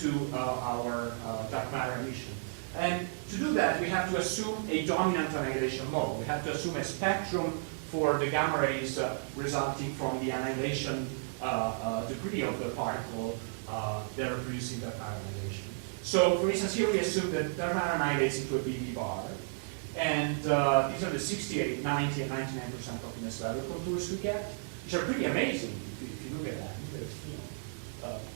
to our dark matter emission. And to do that, we have to assume a dominant annihilation mode. We have to assume a spectrum for the gamma rays resulting from the annihilation degree of the particle that are producing dark matter annihilation. So, for instance, here we assume that dark matter annihilates into a BB bar. And these are the 68, 90, and 99% confidence level contours we get, which are pretty amazing if you look at that.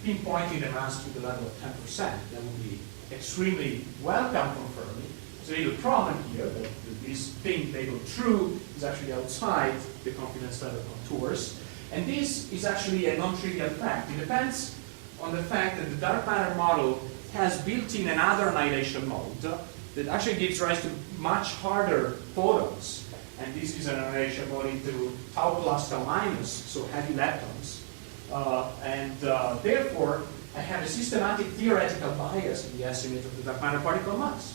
Pinpointing the mass to the level of 10%, that would be extremely welcome from Fermi. There's a little problem here that this thing labeled true is actually outside the confidence level contours. And this is actually a non-trivial fact. It depends on the fact that the dark matter model has built in another annihilation mode that actually gives rise to much harder photons. And this is an annihilation mode into tau plus tau minus, so heavy leptons. Therefore, I have a systematic theoretical bias in the estimate of the dark matter particle mass.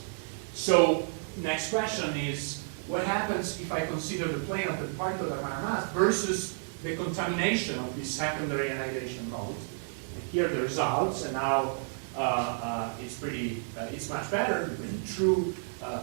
So, next question is, what happens if I consider the plane of the particle dark matter mass versus the contamination of this secondary annihilation mode? And here are the results, and now it's much better because the true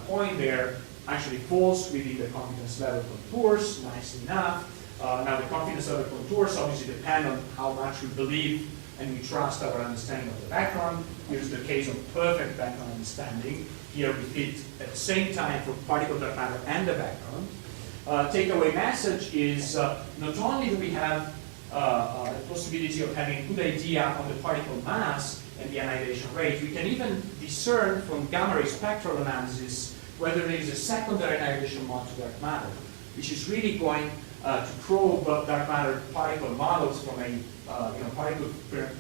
point there actually falls within the confidence level contours, nicely enough. Now the confidence level contours obviously depend on how much we believe and we trust our understanding of the background. Here's the case of perfect background understanding. Here we fit at the same time for particle dark matter and the background. Takeaway message is not only do we have the possibility of having a good idea on the particle mass and the annihilation rate, we can even discern from gamma ray spectral analysis whether there is a secondary annihilation mode to dark matter, which is really going to probe dark matter particle models from a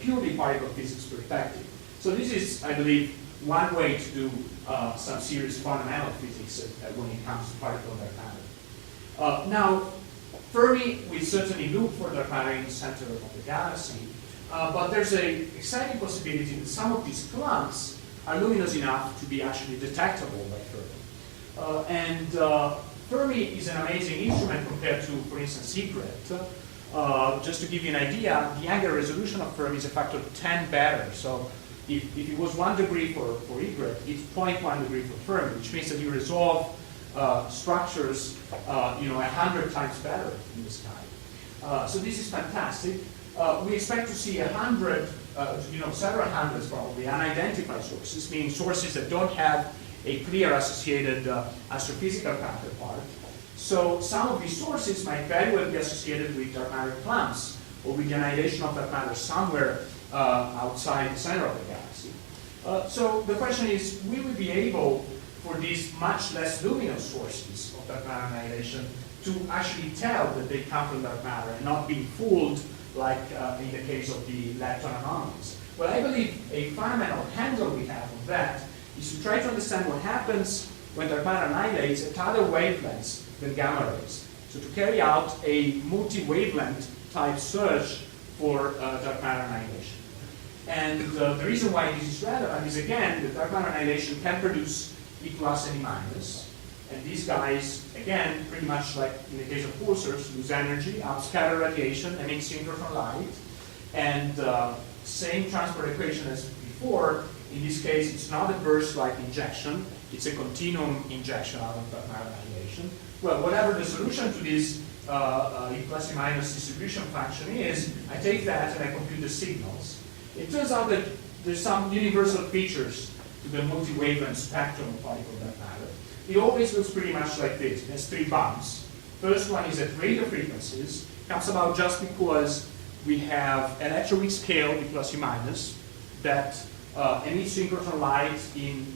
purely particle physics perspective. So this is, I believe, one way to do some serious fundamental physics when it comes to particle dark matter. Now, Fermi will certainly look for dark matter in the center of the galaxy, but there's an exciting possibility that some of these clumps are luminous enough to be actually detectable by Fermi. Fermi is an amazing instrument compared to, for instance, Egret. Just to give you an idea, the angular resolution of Fermi is a factor of 10 better. So if it was 1 degree for Egret, it's 0.1 degree for Fermi, which means that you resolve structures 100 times better in the sky. So this is fantastic. We expect to see 100, several hundreds probably, unidentified sources, meaning sources that don't have a clear associated astrophysical counterpart. So some of these sources might very well be associated with dark matter clumps or with the annihilation of dark matter somewhere outside the center of the galaxy. So the question is, will we be able, for these much less luminous sources of dark matter annihilation, to actually tell that they come from dark matter and not be fooled like in the case of the lepton anomalies? Well, I believe a fundamental handle we have of that is to try to understand what happens when dark matter annihilates at other wavelengths than gamma rays. So to carry out a multi-wavelength type search for dark matter annihilation. And the reason why this is relevant is, again, that dark matter annihilation can produce E plus and E minus. And these guys, again, pretty much like in the case of pulsars, lose energy, upscatter radiation, emit synchrotron light. And same transport equation as before. In this case, it's not a burst-like injection. It's a continuum injection out of dark matter annihilation. Well, whatever the solution to this E plus E minus distribution function is, I take that and I compute the signals. It turns out that there's some universal features to the multi-wavelength spectrum of particle dark matter. It always looks pretty much like this. It has 3 bumps. First one is at radio frequencies. Comes about just because we have electroweak scale E plus E minus that emits synchrotron light in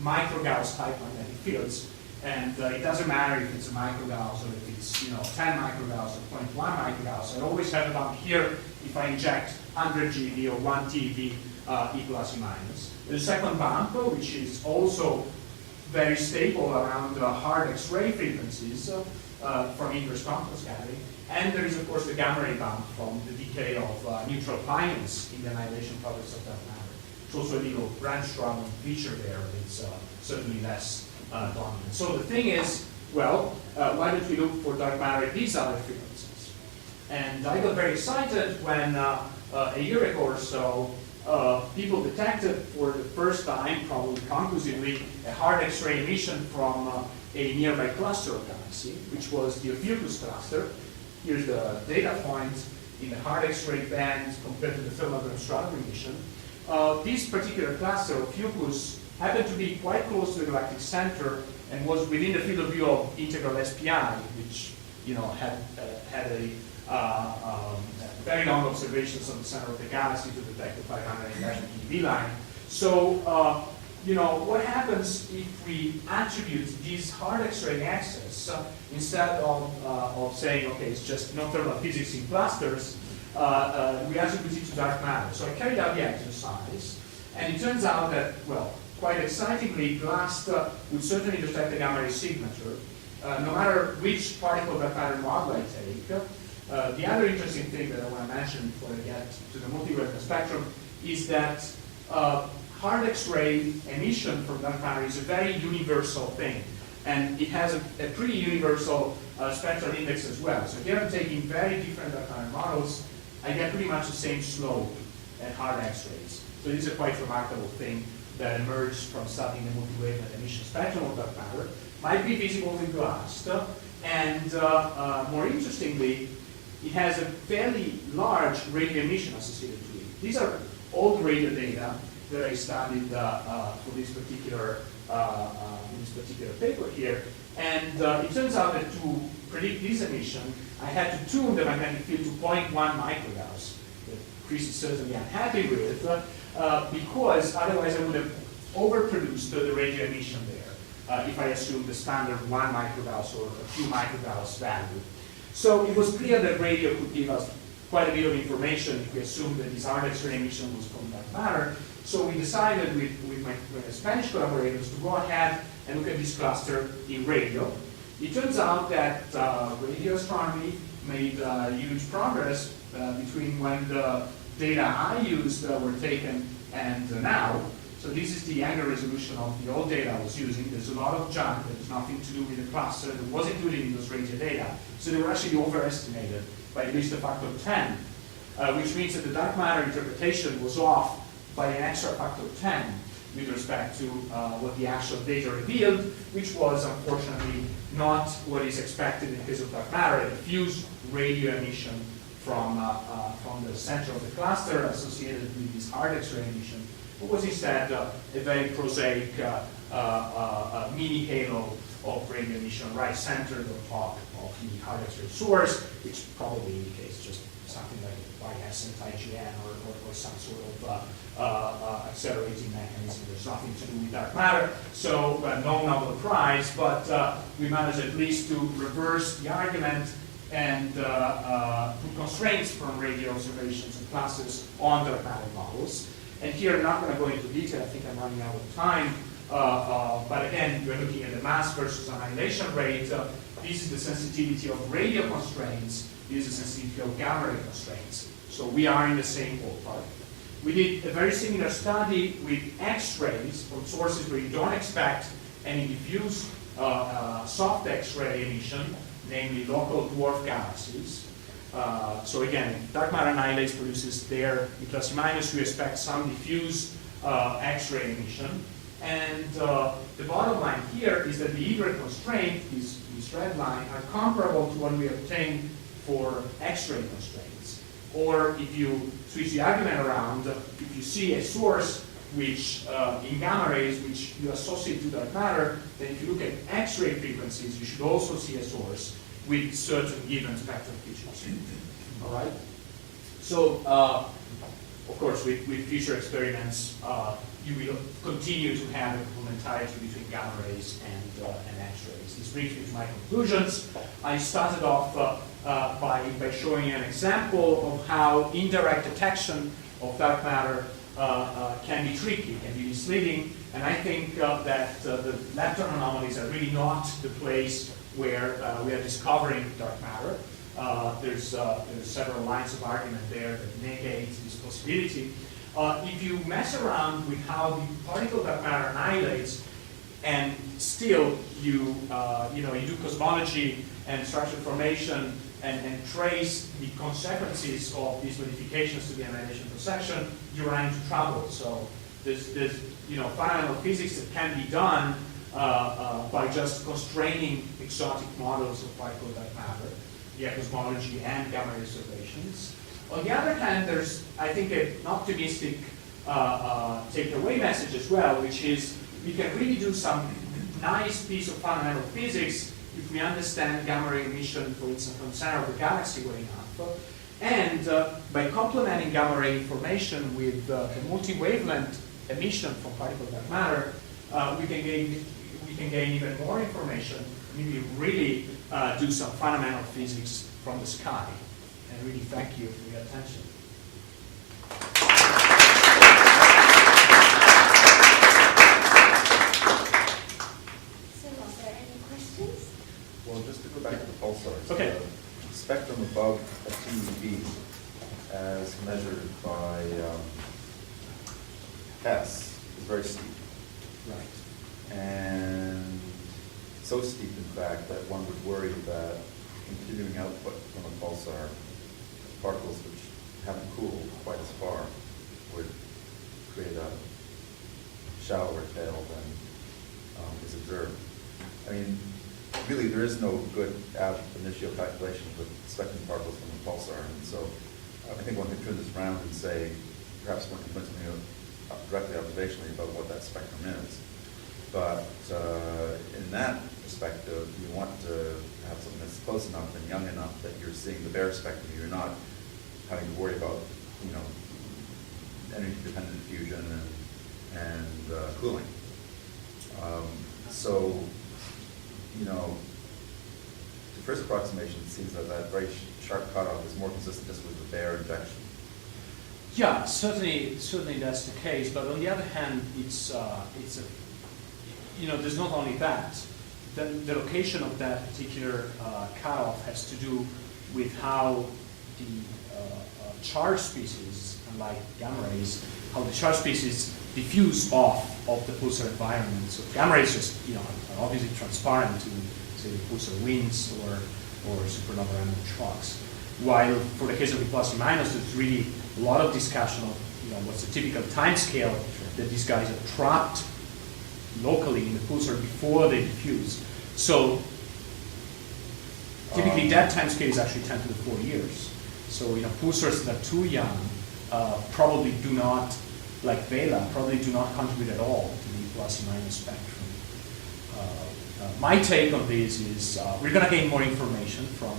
micro-Gauss type magnetic fields. And it doesn't matter if it's a micro-Gauss or if it's 10 micro-Gauss or 0.1 micro-Gauss. I always have a bump here if I inject 100 GeV or 1 TeV E plus E minus. The second bump, which is also very stable around hard X-ray frequencies from inverse quantum scattering. And there is, of course, the gamma ray bump from the decay of neutral finance in the annihilation products of dark matter. It's also a little branch-trouble feature there, but it's certainly less dominant. So the thing is, well, why don't we look for dark matter at these other frequencies? And I got very excited when a year ago or so, people detected for the first time, probably conclusively, a hard X-ray emission from a nearby cluster of galaxy, which was the Ophiuchus cluster. Here's the data point in the hard X-ray band compared to the thermal stratum emission. This particular cluster, Ophiuchus, happened to be quite close to the galactic center and was within the field of view of integral SPI, which had a very long observations on the center of the galaxy to detect the 511 eV line. So, what happens if we attribute these hard X-ray access instead of saying, okay, it's just thermal physics in clusters, we attribute it to dark matter. So I carried out the exercise, and it turns out that, well, quite excitingly, BLAST would certainly detect the gamma ray signature, no matter which particle dark matter model I take. The other interesting thing that I want to mention before I get to the multi-wavelength spectrum is that hard X-ray emission from dark matter is a very universal thing, and it has a pretty universal spectral index as well. So here I'm taking very different dark matter models, I get pretty much the same slope at hard X-rays. So this is a quite remarkable thing that emerged from studying the multi-wavelength emission spectrum of dark matter. Might be visible with BLAST, and more interestingly, it has a fairly large radio emission associated to it. These are old radio data that I studied for this particular paper here. And it turns out that to predict this emission, I had to tune the magnetic field to 0.1 microgauss, that Chris is certainly unhappy with, because otherwise I would have overproduced the radio emission there if I assumed the standard 1 microgauss or a few microgauss value. So it was clear that radio could give us quite a bit of information if we assumed that this hard X-ray emission was from dark matter. So we decided with my Spanish collaborators to go ahead and look at this cluster in radio. It turns out that radio astronomy made huge progress between when the data I used were taken and now. So this is the angular resolution of the old data I was using. There's a lot of junk that has nothing to do with the cluster that was included in those radio data. So they were actually overestimated by at least a factor of 10, which means that the dark matter interpretation was off by an extra factor of 10 with respect to what the actual data revealed, which was unfortunately not what is expected in the case of dark matter, a diffuse radio emission from the center of the cluster associated with this hard X-ray emission. It was instead a very prosaic mini halo of radio emission right centered on top of the hard X-ray source, which probably indicates just something like biascent IGN or some sort of accelerating mechanism. There's nothing to do with dark matter, so no Nobel Prize, but we managed at least to reverse the argument and put constraints from radio observations and classes on dark matter models. And here I'm not going to go into detail, I think I'm running out of time, but again, we're looking at the mass versus annihilation rate. This is the sensitivity of radio constraints, this is the sensitivity of gamma ray constraints. So we are in the same ballpark. We did a very similar study with X-rays from sources where you don't expect any diffuse soft X-ray emission, namely local dwarf galaxies. So again, dark matter annihilates, produces there in plus or minus, we expect some diffuse X-ray emission. And the bottom line here is that the indirect constraint, this red line, are comparable to what we obtained for X-ray constraints. Or if you switch the argument around, if you see a source which in gamma rays which you associate to dark matter, then if you look at X-ray frequencies, you should also see a source with certain given spectral features. All right. So, of course, with future experiments, you will continue to have a complementarity between gamma rays and X-rays. This brings me to my conclusions. I started off by showing an example of how indirect detection of dark matter can be tricky, can be misleading, and I think that the lepton anomalies are really not the place where we are discovering dark matter. There's several lines of argument there that negate this possibility. If you mess around with how the particle dark matter annihilates, and still you do cosmology and structure formation and trace the consequences of these modifications to the annihilation cross-section, you run into trouble. So there's fundamental physics that can be done by just constraining exotic models of particle dark matter, via cosmology and gamma ray observations. On the other hand, there's, I think, an optimistic takeaway message as well, which is we can really do some nice piece of fundamental physics if we understand gamma ray emission, for instance, from the center of the galaxy well enough. And by complementing gamma ray information with the multi-wavelength emission from particle dark matter, we can gain even more information, maybe really do some fundamental physics from the sky. And really thank you for your attention. So are there any questions? Well, just to go back to the pulsars. Okay. The spectrum above a TeV as measured by S is very steep. Right. And so steep, in fact, that one would worry that continuing output from a pulsar, particles which haven't cooled quite as far, would create a shallower tail than is observed. I mean, really, there is no good ab initio calculation with spectrum particles from a pulsar, and so I think one can turn this around and say, perhaps one can put something directly observationally about what that spectrum is. But in that perspective, you want to have something that's close enough and young enough that you're seeing the bare spectrum. You're not having to worry about, energy-dependent diffusion and cooling. So, the first approximation seems that that very sharp cutoff is more consistent just with the bare injection. Yeah, certainly that's the case. But on the other hand, it's there's not only that. the location of that particular cutoff has to do with how the charge species, unlike gamma rays, how the charge species diffuse off of the pulsar environment. So gamma rays just, are obviously transparent to, say, the pulsar winds or supernova random shocks. While for the case of the plus and minus, there's really a lot of discussion of, what's the typical time scale that these guys are trapped locally in the pulsar before they diffuse. So typically that time scale is actually 10 to the 4 years. So pulsars that are too young probably do not, like Vela, probably do not contribute at all to the plus and minus spectrum. My take on this is we're going to gain more information from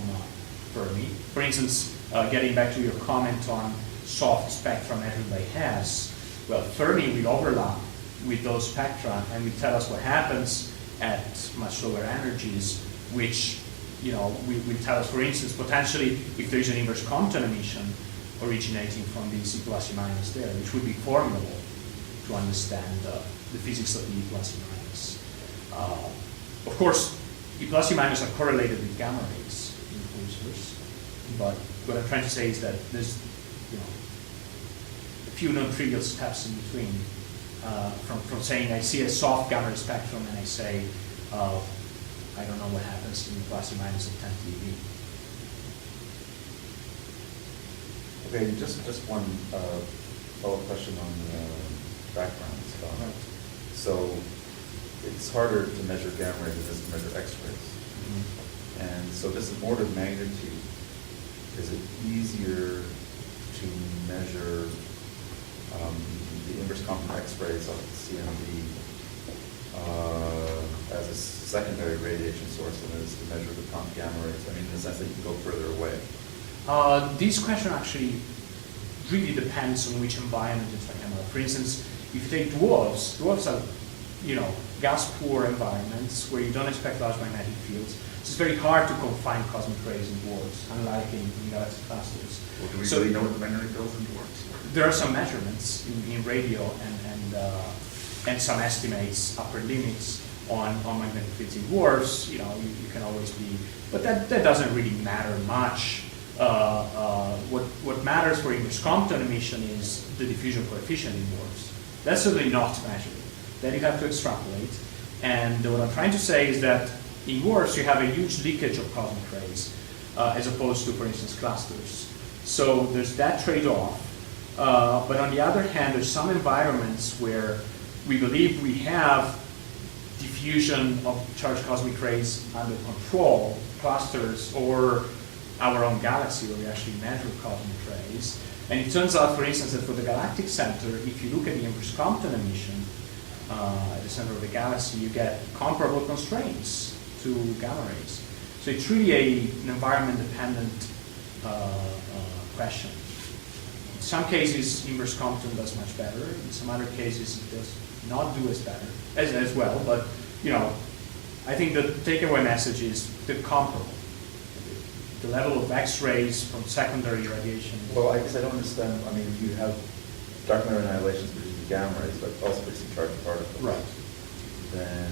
Fermi. For instance, getting back to your comment on soft spectra measured by Hess, well, Fermi will overlap with those spectra and will tell us what happens at much lower energies, which will tell us, for instance, potentially if there is an inverse Compton emission originating from the E plus E minus there, which would be formidable to understand the physics of the E plus E minus. Of course, E plus E minus are correlated with gamma rays in pulsars, but what I'm trying to say is that there's a few non-trivial steps in between from saying I see a soft gamma ray spectrum and I say I don't know what happens in plus E minus of 10 TeV. Okay, just one follow-up question on backgrounds. Right. So it's harder to measure gamma rays than it is to measure X-rays. Mm-hmm. And so this is order of magnitude. Is it easier to measure the inverse Compton X-rays of CMB as a secondary radiation source than it is to measure the Compton gamma rays? I mean, in the sense that you can go further away. This question actually really depends on which environment you're talking about. For instance, if you take dwarfs are, gas-poor environments where you don't expect large magnetic fields. It's very hard to confine cosmic rays in dwarfs, unlike in galaxy clusters. Well, do we really know what the magnetic fields in dwarfs? There are some measurements in radio and some estimates, upper limits on magnetic fields in dwarfs. You can always be, but that doesn't really matter much. What matters for inverse Compton emission is the diffusion coefficient in dwarfs. That's certainly not measured. Then you have to extrapolate. And what I'm trying to say is that in dwarfs you have a huge leakage of cosmic rays, as opposed to, for instance, clusters. So there's that trade-off. But on the other hand, there's some environments where we believe we have diffusion of charged cosmic rays under control, clusters, or our own galaxy where we actually measure cosmic rays. And it turns out, for instance, that for the galactic center, if you look at the inverse Compton emission at the center of the galaxy, you get comparable constraints to gamma rays. So it's really an environment-dependent question. In some cases, inverse Compton does much better. In some other cases, it does not do as well. But I think the takeaway message is they're comparable. The level of X-rays from secondary radiation. Well, I guess I don't understand. I mean, if you have dark matter annihilations producing gamma rays, but also producing charged particles, Right. then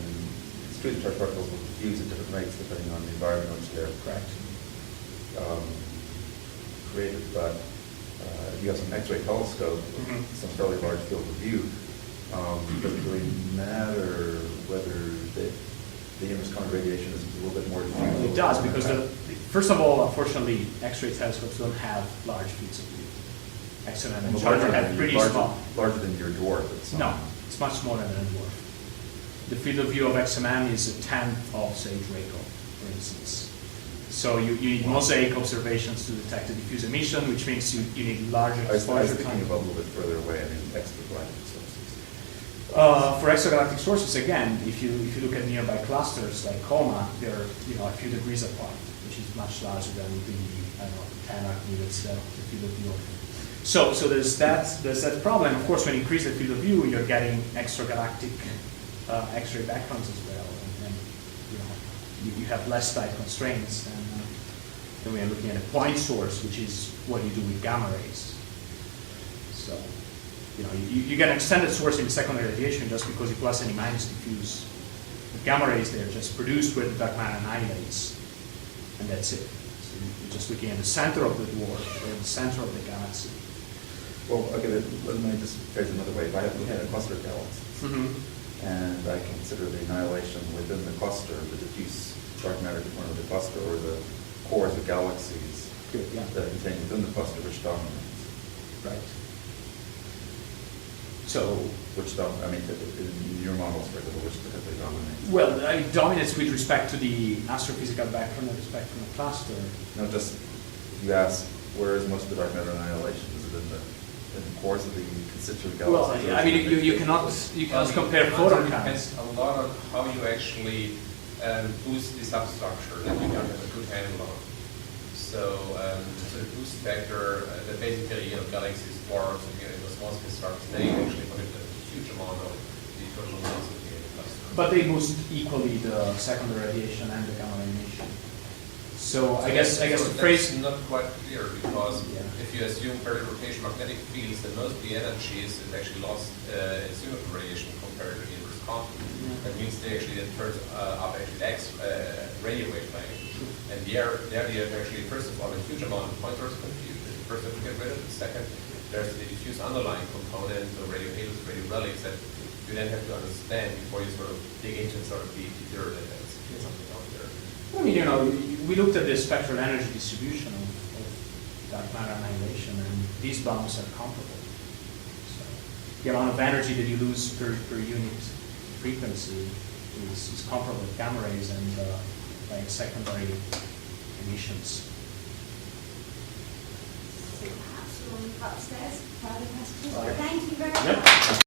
it's true that charged particles will diffuse at different rates depending on the environment in which they're Correct. Created. But if you have some X-ray telescope, Mhm. some fairly large field of view, does it really matter whether the inverse Compton radiation is a little bit more diffuse? It does, because first of all, unfortunately, X-ray telescopes don't have large fields of view. XMM and Charger have pretty small. Larger than your dwarf. No, it's much smaller than a dwarf. The field of view of XMM is a tenth of, say, Draco, for instance. So you need mosaic observations to detect the diffuse emission, which means you need larger I was exposure thinking time. about a little bit further away, I mean, extragalactic sources. For extragalactic sources, again, if you look at nearby clusters like Coma, they're a few degrees apart, which is much larger than the 10 arcminutes of the field of view. So there's that problem. Of course, when you increase the field of view, you're getting extragalactic X-ray backgrounds as well, and you have less tight constraints than when you're looking at a point source, which is what you do with gamma rays. So you get an extended source in secondary radiation just because you plus and minus diffuse gamma rays, they're just produced where the dark matter annihilates, and that's it. So you're just looking at the center of the dwarf, or the center of the galaxy. Well, okay, let me just phrase it another way. If I look at a cluster of galaxies, and I consider the annihilation within the cluster, the diffuse dark matter component of the cluster, or the cores of galaxies Good, yeah. that are contained within the cluster, which dominates? Right. So, I mean, in your models, for example, which typically dominates? well, it dominates with respect to the astrophysical background and respect from the cluster. No, just, you ask, where is most of the dark matter annihilation? Is it in the cores of the constituent Well, galaxies? I mean, you cannot compare photon counts. Depends a lot on how you actually boost the substructure that you don't have a good handle on. So the boost factor that basically galaxies, dwarfs, and small scale stars, they actually put a huge amount of the total density in the cluster. But they boost equally the secondary radiation and the gamma emission. So I guess the phrase. That's not quite clear, because Yeah. if you assume periodic rotation magnetic fields, then most of the energy is actually lost in symmetry radiation compared to the inverse quantum. That means they actually turn up actually the X radio wavelength. And there you have actually, first of all, a huge amount of point source confusion. First, have to get rid of it. Second, there's the diffuse underlying component, the radio halos, radio relics, that you then have to understand before you sort of dig into sort of the dirt and see something out there. I mean, we looked at the spectral energy distribution of dark matter annihilation, and these bounds are comparable. So the amount of energy that you lose per unit frequency is comparable with gamma rays and like secondary emissions. So perhaps we'll move upstairs. Further questions? Okay. Thank you very Yep. much.